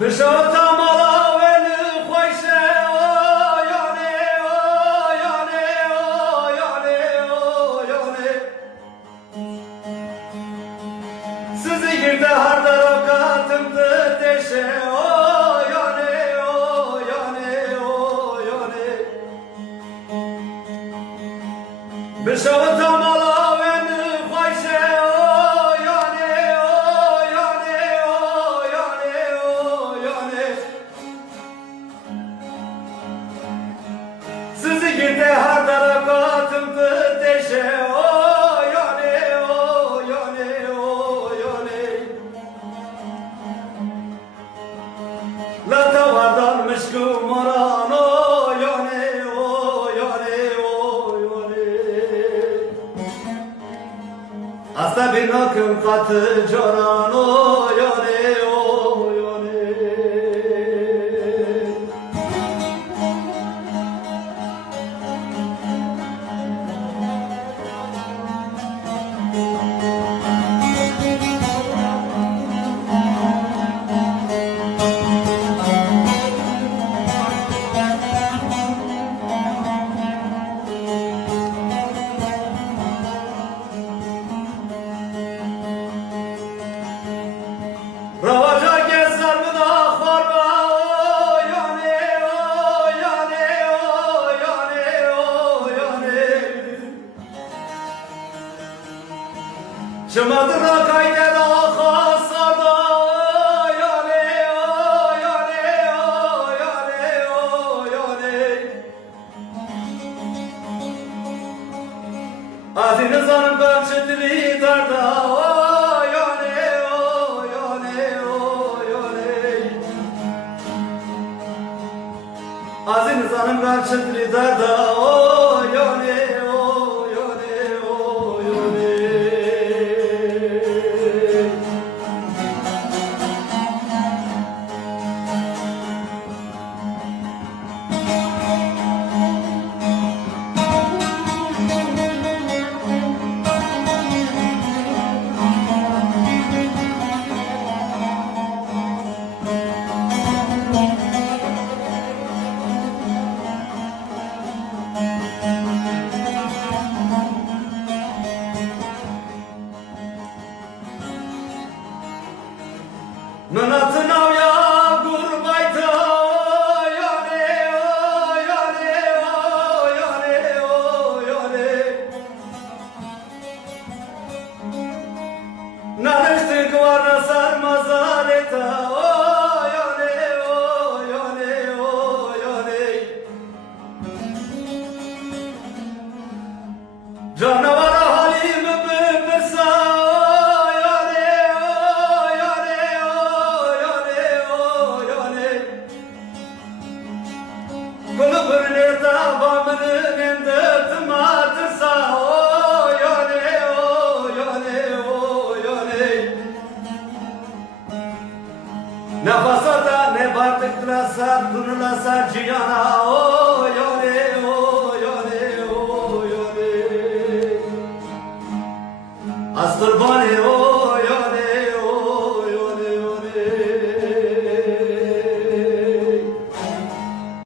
بشوتا مالا ولی خویشه یانه یانه یانه یانه sizi girdi her darabgatımdı deşe yane yane yane bişavta mala veni khoyşe yane yane yane yane sizi girdi her darabgatımdı deşe La tavadan meşgul marano yane o yane o yane Asta bir nakım katı carano yane o yane Ravaja gezer mi da farba o yane o yane o yane o yane Şımadıra kayde da khasarda yane o yane o yane o yane Adını zanım karşıtlı darda o Azin zanım karşıtlı darda o yone o yone o yone Menatın avya gurbayta yane o yane o yane o yane Nanıştık varna sarmazar eta o yane o yane o yane Canavara halim bırsa Kulu bırneta bağımının emdet matırsa o yane o yane o yane Ne fasada ne batık lasar dunulasa ciyana o